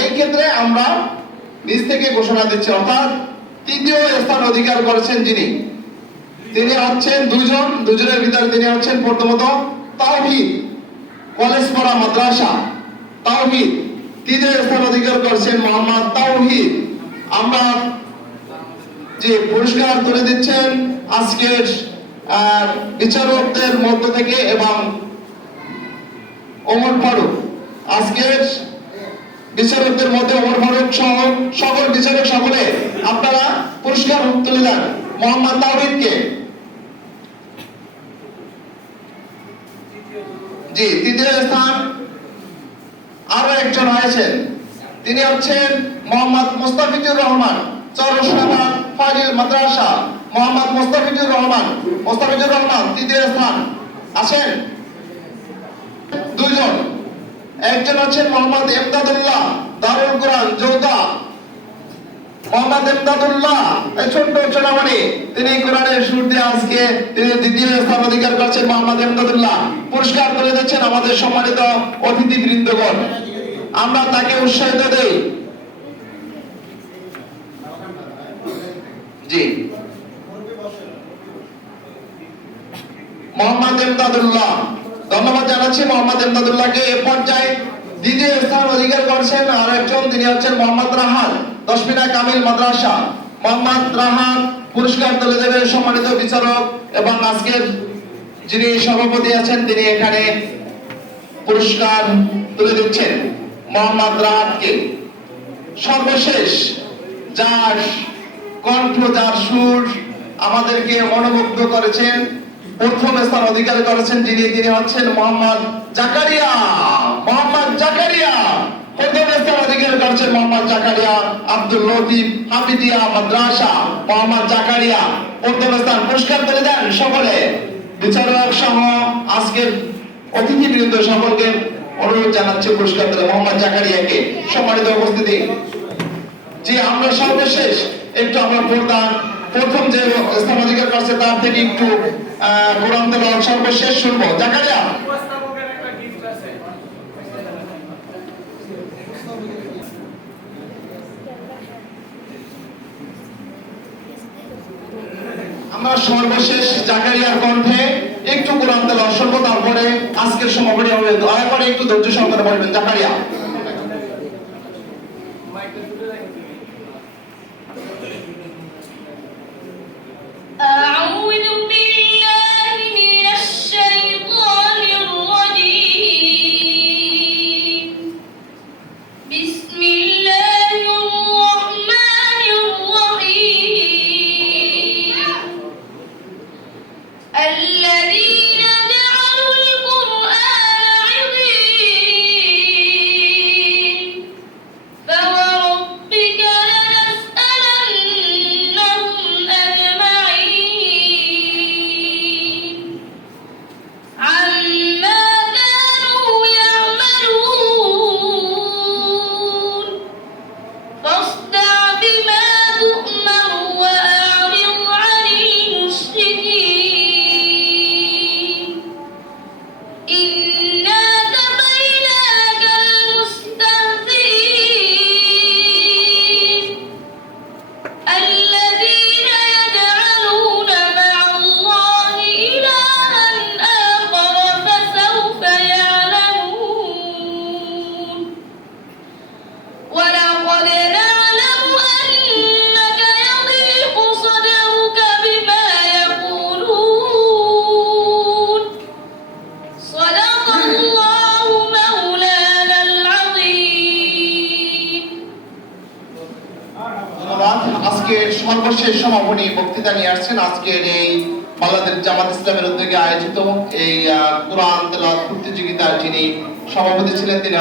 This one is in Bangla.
এই ক্ষেত্রে আমরা নিজ থেকে ঘোষণা দিচ্ছি, অর্থাৎ তৃতীয় স্থান অধিকার করেছেন যিনি, তিনি হচ্ছেন দুজনের ভিতরে তিনি হচ্ছেন প্রথমত তাওহীদ কলেজ পড়া মাদ্রাসা তাওহীদ, তৃতীয় স্থান অধিকার করেছেন মোহাম্মদ তাওহীদ। আমরা যে পুরস্কার তুলে দিচ্ছেন আজকের বিচারকদের মধ্য থেকে এবং ওমর ফারুক, আজকের বিচারকদের মধ্যে ওমর ফারুক সহ সকল বিচারক সকলে আপনারা পুরস্কার তুলে দেন মোহাম্মদ তাওহীদকে। জি, তৃতীয় স্থান আরো একজন হয়েছেন, তিনি হচ্ছেন মোহাম্মদ মুস্তাফিজুর রহমান, চরসনাবাদ ফাজিল মাদ্রাসা মোহাম্মদ মুস্তাফিজুর রহমান তৃতীয় স্থান আছেন। দুইজন, একজন হচ্ছেন মোহাম্মদ ইমদাদুল্লাহ দারুল কোরআন জৌতা, মোহাম্মদ ইমদাদুল্লাহ ছোট্ট চোরামণি, তিনি কোরআনের সুর দিয়ে আজকে তিনি দ্বিতীয় স্থান অধিকার করছেন। মোহাম্মদ ইমদাদুল্লাহ পুরস্কার তুলে দিচ্ছেন আমাদের সম্মানিত অতিথিবৃন্দগণ, আমরা তাকে উৎসাহিত দেই। জি, মোহাম্মদ ইমদাদুল্লাহ, ধন্যবাদ জানাচ্ছি মোহাম্মদ ইমদাদুল্লাহকে। এ পর্যায়ে দ্বিতীয় স্থান অধিকার করছেন আর একজন, তিনি হচ্ছেন মোহাম্মদ রাহাত দশমিনা কামিল মাদ্রাসা। মোহাম্মদ রাহাত পুরস্কার তুলে দেবেন সম্মানিত বিচারক এবং আজকের যিনি সভাপতি আছেন তিনি এখানে পুরস্কার তুলে দিচ্ছেন মোহাম্মদ রাহাতকে। সর্বশেষ যার কণ্ঠ যার সুর আমাদেরকে মনোমুগ্ধ করেছেন, প্রথম স্থান অধিকার করেছেন যিনি, তিনি হচ্ছেন মোহাম্মদ জাকারিয়া। প্রথম স্থান অধিকার করেছেন মোহাম্মদ জাকারিয়া আব্দুল লতিফ হাফিজিয়া মাদ্রাসা। মোহাম্মদ জাকারিয়া প্রথম স্থান, পুরস্কার তুলে দেন সকলে, বিচারক সহ আজকের অতিথিবৃন্দ সকলকে অনুরোধ জানাচ্ছি পুরস্কার তুলে মোহাম্মদ জাকারিয়াকে। সম্মানিত উপস্থিতি, জি আমরা সর্বশেষ একটু আমরা প্রথম যে স্থান অধিকার করছে তার থেকে একটু কোরআন তেলাওয়াত সর্বশেষ শুনবো। জাকারিয়া, আমরা সর্বশেষ জাকারিয়ার কণ্ঠে একটু কোরআন তেলাওয়াত শুনবো, তারপরে আজকের সমাপনী হবে। দয়া করে একটু ধৈর্য সহকারে বলবেন। জাকারিয়া, أعوذ بالله من الشيطان الرجيم بسم الله الرحمن الرحيم الذين جعلوا القرآن عضين فوربك لنسألنهم أجمعين عما كانوا يعملون فاصدع بما تؤمر وأعرض عن المشركين إنا كفيناك المستهزئين الذين يجعلون مع الله إلها آخر فسوف يعلمون ولقد نعلم أنك يضيق صدرك بما يقولون صدق الله مولانا العظيم ধন্যবাদ। আজকের সর্বশেষ সমাপনী বক্তৃতা নিয়ে আসছেন আজকের এই বাংলাদেশ জামাত ইসলামের উদ্যোগে আয়োজিত এই কোরআন তেলাওয়াত প্রতিযোগিতার যিনি সভাপতি ছিলেন তিনি